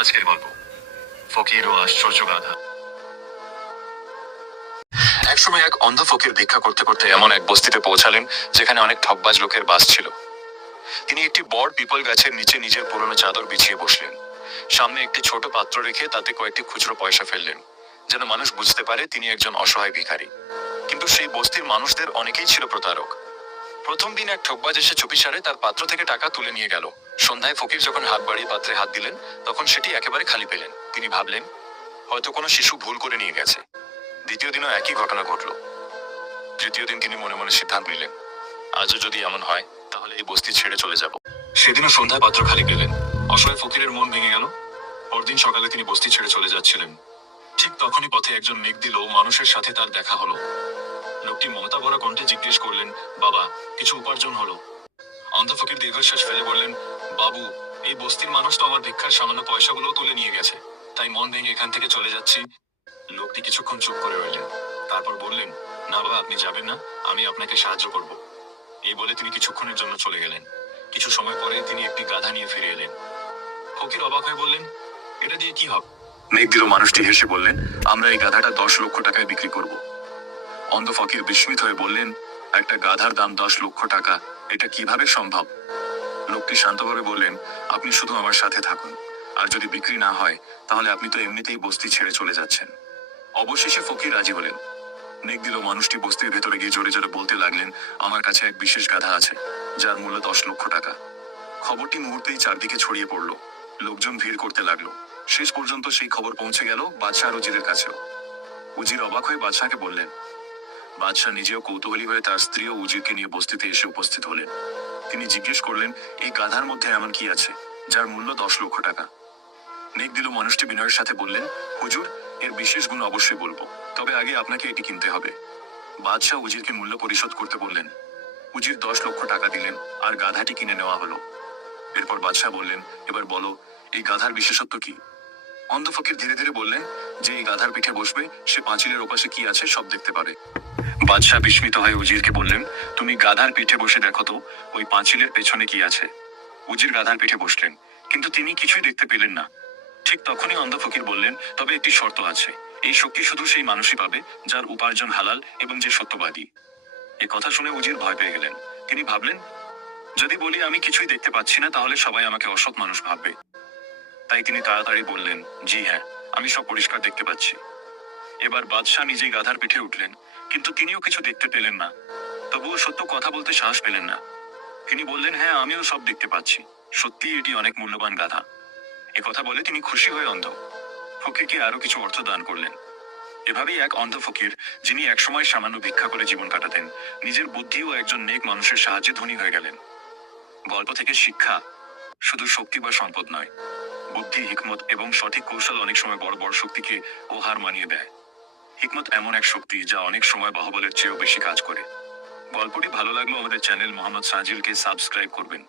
আজকের গল্প ফকির ও আশ্চর্য গাধা। একসময় এক অন্ধ ফকির ভিক্ষা করতে করতে এমন এক বস্তিতে পৌঁছালেন যেখানে অনেক ঠকবাজ লোকের বাস ছিল। তিনি একটি বড় পিপল গাছের নিচে নিজের পুরনো চাদর বিছিয়ে বসলেন। সামনে একটি ছোট পাত্র রেখে তাতে কয়েকটি খুচরো পয়সা ফেললেন, যেন মানুষ বুঝতে পারে তিনি একজন অসহায় ভিখারি। কিন্তু সেই বস্তির মানুষদের অনেকেই ছিল প্রতারক। প্রথম দিন এক ঠকবাজ এসে চুপিসারে তার পাত্র থেকে টাকা তুলে নিয়ে গেল। সন্ধ্যায় ফকির যখন হাত বাড়িয়ে পাত্রে হাত দিলেন, তখন সেটি একেবারে খালি পেলেন। তিনি ভাবলেন, হয়তো কোনো শিশু ভুল করে নিয়ে গেছে। দ্বিতীয় দিনও একই ঘটনা ঘটল। তৃতীয় দিন তিনি মনে মনে সিদ্ধান্ত নিলেন, আজও যদি এমন হয় তাহলে এই বস্তি ছেড়ে চলে যাব। সেদিনও সন্ধ্যায় পাত্র খালি পেলেন। অসহায় ফকিরের মন ভেঙে গেল। পরদিন সকালে তিনি বস্তি ছেড়ে চলে যাচ্ছিলেন। ঠিক তখনই পথে একজন মেঘ দিল মানুষের সাথে তার দেখা হলো। লোকটি মমতা ভরা কণ্ঠে জিজ্ঞেস করলেন, বাবা, কিছু উপার্জন হলো? অন্ধ ফকির দীর্ঘশ্বাস ফেলে বললেন, বাবু, এই বস্তির মানুষ তো আমার ভিক্ষার সামান্য পয়সাগুলো তুলে নিয়ে গেছে, তাই মন ভেঙে এখান থেকে চলে যাচ্ছি। লোকটি কিছুক্ষণ চুপ করে রইলেন, তারপর বললেন, না বাবা, আপনি যাবেন না, আমি আপনাকে সাহায্য করব। এই বলে তিনি কিছুক্ষণের জন্য চলে গেলেন। কিছু সময় পরে তিনি একটি গাধা নিয়ে ফিরে এলেন। ফকির অবাক হয়ে বললেন, এটা দিয়ে কি হবে? মেঘ দিল মানুষটি হেসে বললেন, আমরা এই গাধাটা 10 লক্ষ টাকায় বিক্রি করব। অন্ধ ফকির বিস্মিত হয়ে বললেন, একটা গাধার দাম 10 লক্ষ টাকা, এটা কিভাবে সম্ভব? লোকটি শান্তভাবে বললেন, আপনি শুধু আমার সাথে থাকুন, আর যদি বিক্রি না হয় তাহলে আপনি তো এমনিতেই বস্তি ছেড়ে চলে যাচ্ছেন। অবশেষে ফকির রাজি হলেন। মেঘ দিল মানুষটি বস্তির ভেতরে গিয়ে জোরে জোরে বলতে লাগলেন, আমার কাছে এক বিশেষ গাধা আছে, যার মূল্য 10 লক্ষ টাকা। খবরটি মুহূর্তেই চারদিকে ছড়িয়ে পড়ল। লোকজন ভিড় করতে লাগলো। শেষ পর্যন্ত সেই খবর পৌঁছে গেল বাদশাহ আর উজিরের কাছেও। উজির অবাক হয়ে বাদশাহকে বললেন। বাদশাহ নিজেও কৌতূহলী হয়ে তার স্ত্রী ও উজিরকে নিয়ে বস্তিতে এসে উপস্থিত হলেন। তিনি জিজ্ঞেস করলেন, এই গাধার মধ্যে এমন কি আছে যার মূল্য 10 লক্ষ টাকা? মেঘ দিল মানুষটি বিনয়ের সাথে বললেন, হুজুর, এর বিশেষ গুণ অবশ্যই বলবো, তবে আগে আপনাকে এটি কিনতে হবে। বাদশাহ উজিরকে মূল্য পরিশোধ করতে বললেন। উজির 10 লক্ষ টাকা দিলেন, আর গাধাটি কিনে নেওয়া হলো। এরপর বাদশাহ বললেন, এবার বলো, এই গাধার বিশেষত্ব কি? অন্ধ ফকির ধীরে ধীরে বললেন, যে এই গাধার পিঠে বসবে সে পাঁচিলের ওপাশে কি আছে সব দেখতে পারে। বাদশাহ বিস্মিত হয়ে উজিরকে বললেন, তুমি গাধার পিঠে বসে দেখো তো ওই পাঁচিলের পেছনে কি আছে। উজির গাধার পিঠে বসলেন, কিন্তু তিনি কিছুই দেখতে পেলেন না। ঠিক তখনই অন্ধ ফকির বললেন, তবে একটি শর্ত আছে, এই শক্তি শুধু সেই মানুষই পাবে যার উপার্জন হালাল এবং যে সত্যবাদী। এ কথা শুনে উজির ভয় পেয়ে গেলেন। তিনি ভাবলেন, যদি বলি আমি কিছুই দেখতে পাচ্ছি না তাহলে সবাই আমাকে অসৎ মানুষ ভাববে। তাই তিনি তাড়াতাড়ি বললেন, জি হ্যাঁ, আমি সব পরিষ্কার দেখতে পাচ্ছি। এবার বাদশাহ নিজেই গাধার পিঠে উঠলেন, কিন্তু তিনিও কিছু দেখতে পেলেন না। তবুও সত্য কথা বলতে সাহস পেলেন না। তিনি বললেন, হ্যাঁ, আমিও সব দেখতে পাচ্ছি, সত্যি এটি অনেক মূল্যবান গাধা। এ কথা বলে তিনি খুশি হয়ে অন্ধ ফকিরকে আরো কিছু অর্থ দান করলেন। এভাবেই এক অন্ধ ফকির, যিনি একসময় সামান্য ভিক্ষা করে জীবন কাটাতেন, নিজের বুদ্ধি ও একজন নেক মানুষের সাহায্যে ধনী হয়ে গেলেন। গল্প থেকে শিক্ষা, শুধু শক্তি বা সম্পদ নয়, বুদ্ধি, হিকমত এবং সঠিক কৌশল অনেক সময় বড় বড় শক্তিকে হার মানিয়ে দেয়। হিকমত এমন এক শক্তি যা অনেক সময় বাহুবলের চেয়েও বেশি কাজ করে। গল্পটি ভালো লাগলো আমাদের চ্যানেল মোহাম্মদ সাজিলকে সাবস্ক্রাইব করবেন।